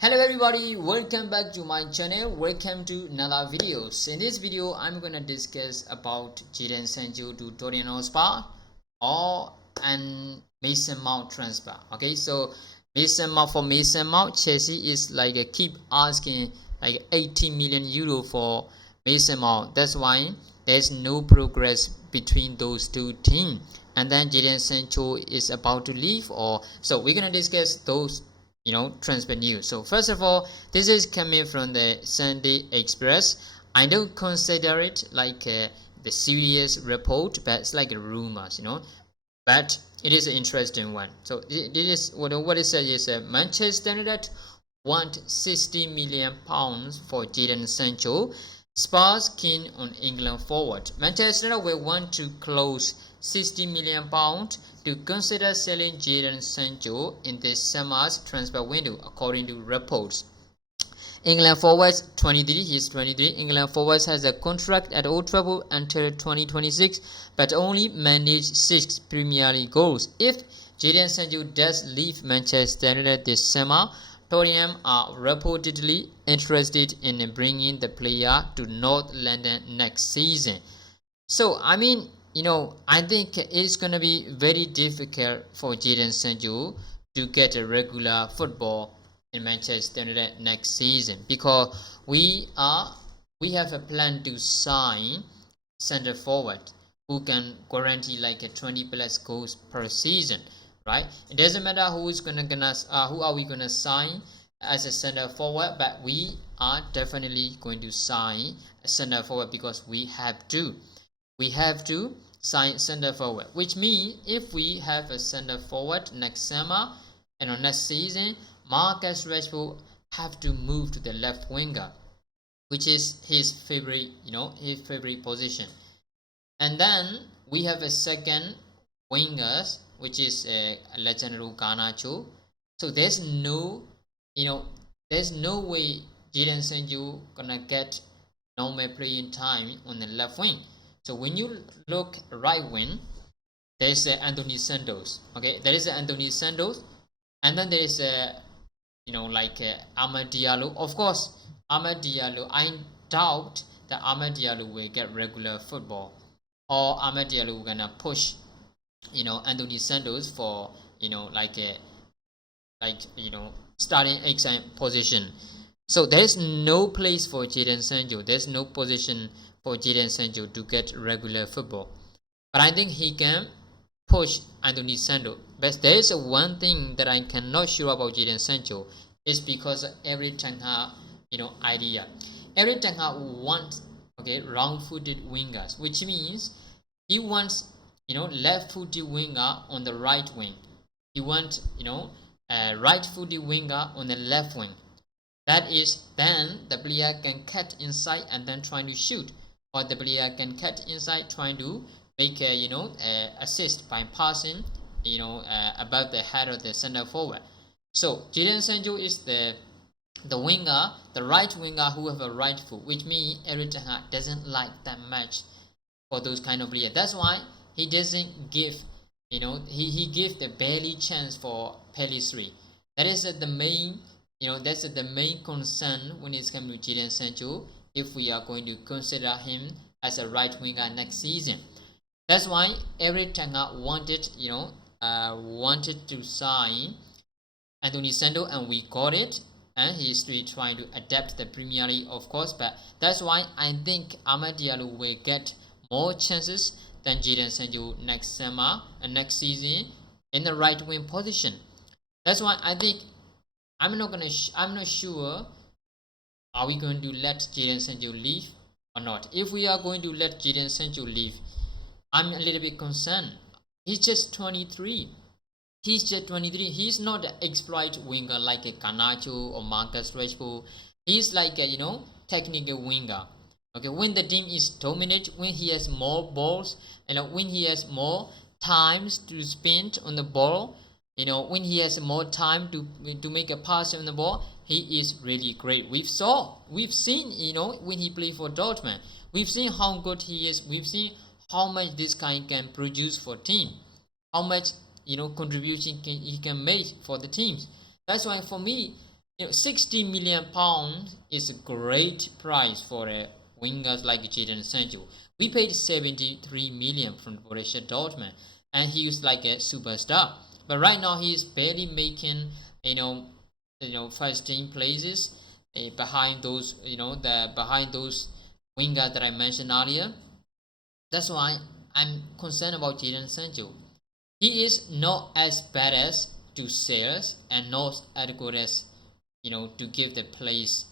Hello everybody, welcome back to my channel. Welcome to another videos. In this video I'm gonna discuss about Sancho to Tottenham Hotspur or an Mason Mount transfer. Okay, so Mason Mount, Chelsea is like keep asking like 80 million euro for Mason Mount. That's why there's no progress between those two teams. And then Sancho is about to leave, or so we're gonna discuss those transfer news. So first of all, this is coming from the Sunday Express. I don't consider it like the serious report, but it's like rumors, but it is an interesting one. So this is what it says is Manchester United want 60 million pounds for Sancho. Spurs keen on England forward. Manchester will want to close 60 million pounds to consider selling Sancho in this summer's transfer window, according to reports. England forwards 23, he's 23. England forwards has a contract at Old Trafford until 2026, but only managed 6 Premier League goals. If Sancho does leave Manchester United this summer, Tottenham are reportedly interested in bringing the player to North London next season. So, I think it's going to be very difficult for Sancho to get a regular football in Manchester United next season, because we have a plan to sign center forward who can guarantee like a 20 plus goals per season, right? It doesn't matter who are we gonna sign as a center forward, but we are definitely going to sign a center forward because we have to sign center forward, which means if we have a center forward next summer and on next season, Marcus Rashford have to move to the left winger, which is his favorite position. And then we have a second wingers, which is Alejandro Garnacho. So there's no way Sancho gonna get normal playing time on the left wing. So when you look right wing, there's Anthony Santos. Okay, there is Anthony Santos, and then there is Amad Diallo. Of course, Amad Diallo, I doubt that Amad Diallo will get regular football, or Amad Diallo will gonna push Anthony Santos for starting exam position. So there's no place for Jadon Sancho. There's no position for Jadon Sancho to get regular football. But I think he can push Anthony Sancho. But there is one thing that I cannot sure about Jadon Sancho, is because of every Ten Hag idea. Every Ten Hag wants round-footed wingers, which means he wants left-footed winger on the right wing. He wants a right-footed winger on the left wing. That is, then the player can cut inside and then trying to shoot, or the player can cut inside trying to make a assist by passing above the head of the center forward. So Jadon Sancho is the winger, the right winger who have a right foot, which means Erik ten Hag doesn't like that much for those kind of players. That's why he doesn't give he give the barely chance for Pelistri. That is the main that's the main concern when it's come to Jadon Sancho, if we are going to consider him as a right winger next season. That's why Erik ten Hag wanted to sign Anthony Sancho, and we got it, and he's still trying to adapt the Premier League, of course. But that's why I think Amad Diallo will get more chances than Jadon Sancho next summer and next season in the right wing position. That's why I think I'm not sure, are we going to let Jadon Sancho leave or not. If we are going to let Jadon Sancho leave, I'm a little bit concerned. He's just 23. He's not an exploit winger like a Garnacho or Marcus Rashford. He's like a technical winger. Okay, when the team is dominant, when he has more balls, and when he has more times to spend on the ball, when he has more time to make a pass on the ball, he is really great. We've seen when he played for Dortmund, we've seen how good he is. We've seen how much this guy can produce for team, how much contribution he can make for the teams. That's why for me, 60 million pounds is a great price for a wingers like Jadon Sancho. We paid 73 million from Borussia Dortmund, and he was like a superstar. But right now he is barely making first team places behind those behind those wingers that I mentioned earlier. That's why I'm concerned about Jadon Sancho. He is not as bad as to sales and not as good as to give the place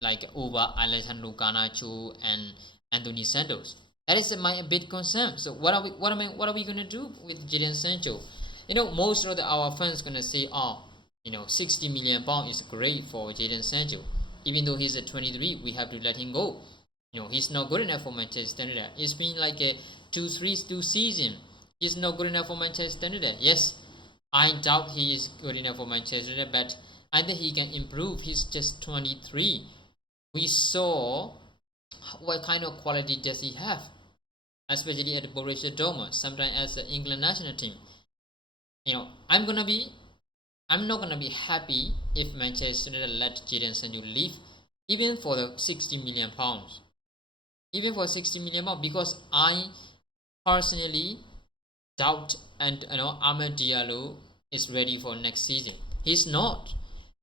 like over Alejandro Garnacho and Anthony Santos. That is my big concern. So what are we gonna do with Jadon Sancho? Most of our fans gonna say, 60 million pounds is great for Jadon Sancho. Even though he's at 23, we have to let him go. He's not good enough for Manchester United. It's been like a 2 season. He's not good enough for Manchester United. Yes, I doubt he is good enough for Manchester United, but I think he can improve. He's just 23. We saw what kind of quality does he have, especially at Borussia Dortmund, sometimes as the England national team. I'm not gonna be happy if Manchester United let Jadon Sancho leave, even for the 60 million pounds. Even for 60 million pounds, because I personally doubt and Amad Diallo is ready for next season. He's not.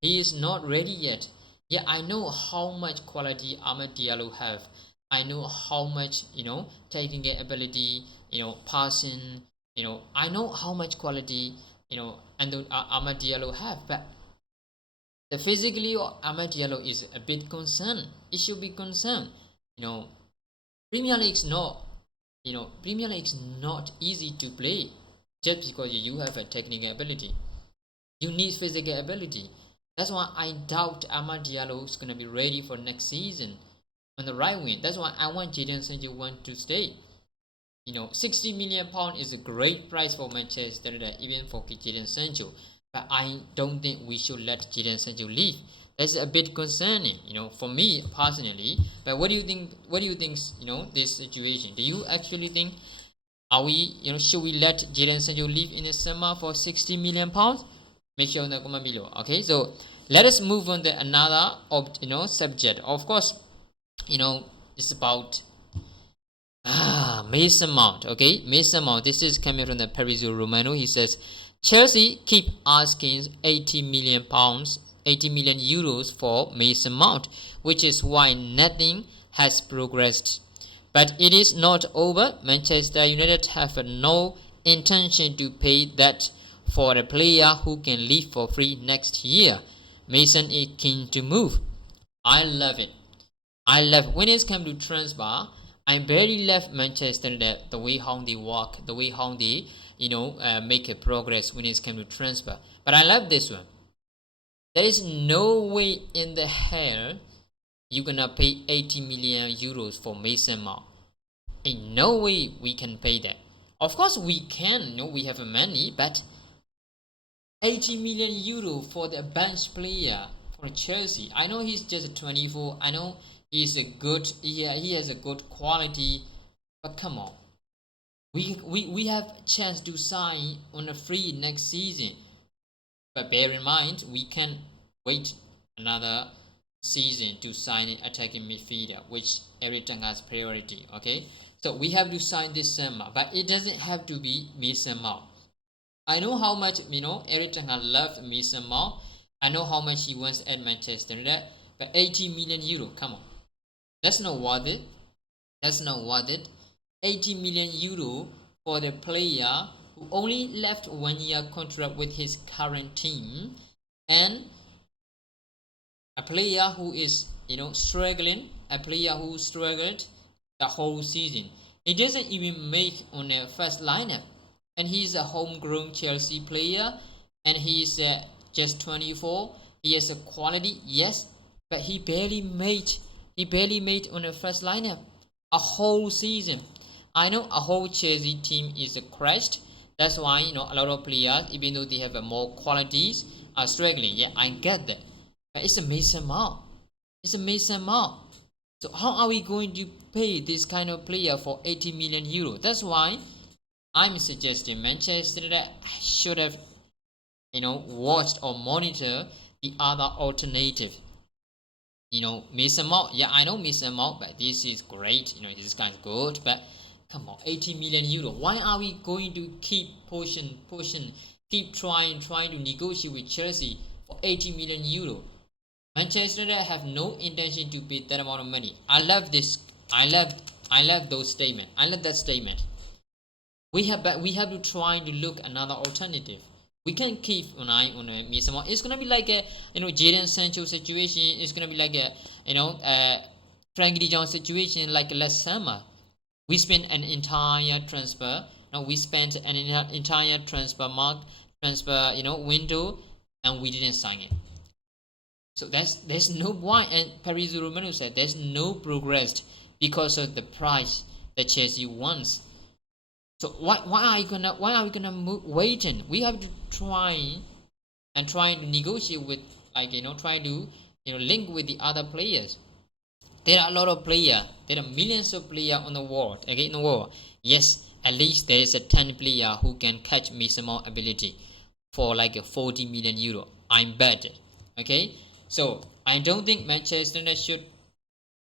He is not ready yet. Yeah, I know how much quality Amad Diallo have. I know how much technical ability, passing. I know how much quality and Amad Diallo have, but the physically Amad Diallo is a bit concerned. It should be concerned. Premier League is not easy to play just because you have a technical ability. You need physical ability. That's why I doubt Amad Diallo is going to be ready for next season on the right wing. That's why I want Jadon Sancho to stay. 60 million pounds is a great price for Manchester United, even for Jadon Sancho. But I don't think we should let Jadon Sancho leave. That's a bit concerning, for me personally. But what do you think? What do you think? This situation. Do you actually think? Should we let Jadon Sancho leave in the summer for 60 million pounds? Make sure in the comment below. Okay, so let us move on to another subject. Of course, it's about Mason Mount. Okay, Mason Mount. This is coming from the Parisio Romano. He says Chelsea keep asking 80 million pounds, 80 million euros for Mason Mount, which is why nothing has progressed. But it is not over. Manchester United have no intention to pay that for a player who can leave for free next year. Mason is keen to move. I love it. I love when it's come to transfer. I barely love Manchester United, the way how they work, the way how they make a progress when it's come to transfer. But I love this one. There is no way in the hell you're gonna pay 80 million euros for Mason Mount. In no way we can pay that. Of course we can, we have money, but 80 million euro for the bench player for Chelsea. I know he's just 24. I know he's a good. He has a good quality, but come on, we have chance to sign on a free next season. But bear in mind, we can wait another season to sign an attacking midfielder, which everything has priority. Okay, so we have to sign this summer, but it doesn't have to be Mason Mount. I know how much Eric Ten Hag loved Mason Mount. I know how much he wants at Manchester United, but 80 million euro, come on, that's not worth it. That's not worth it. 80 million euro for the player who only left 1 year contract with his current team, and a player who is struggling, a player who struggled the whole season. He doesn't even make on the first lineup, and he's a homegrown Chelsea player, and he's just 24. He has a quality, yes, but he barely made on the first lineup a whole season. I know a whole Chelsea team is crashed. That's why a lot of players, even though they have more qualities, are struggling. Yeah, I get that, but it's a Mason Mount. It's a Mason Mount. So how are we going to pay this kind of player for 80 million euro? That's why I'm suggesting Manchester United should have watched or monitor the other alternative. Mason Mount, yeah, I know Mason Mount, but this is great. This guy's good, but come on, 80 million euro. Why are we going to keep pushing, keep trying to negotiate with Chelsea for 80 million euro? Manchester United have no intention to pay that amount of money. I love this. I love those statements. I love that statement. We have to try to look another alternative. We can keep an eye on Mason Mount. It's gonna be like a Jadon Sancho situation. It's gonna be like a Frankie De Jong situation like last summer. We spent an entire transfer. We spent an entire transfer window, and we didn't sign it. So there's no point. And Paris Romano said there's no progress because of the price that Chelsea wants. So why are we gonna waiting? We have to try to negotiate with try to link with the other players. There are a lot of players. There are millions of players on the world. Okay, in the world. Yes, at least there is a 10 player who can catch Mason Mount ability for like a 40 million euro. I'm bet. Okay, so I don't think Manchester United should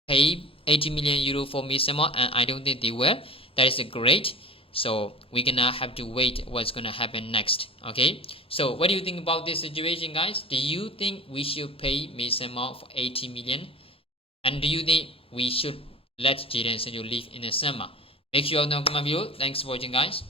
pay 80 million euro for Mason Mount, and I don't think they will. That is a great. So we're gonna have to wait what's gonna happen next. Okay, so what do you think about this situation, guys? Do you think we should pay Mason Mount for 80 million? And do you think we should let Jadon Sancho leave in the summer? Make sure you comment below. Thanks for watching, guys.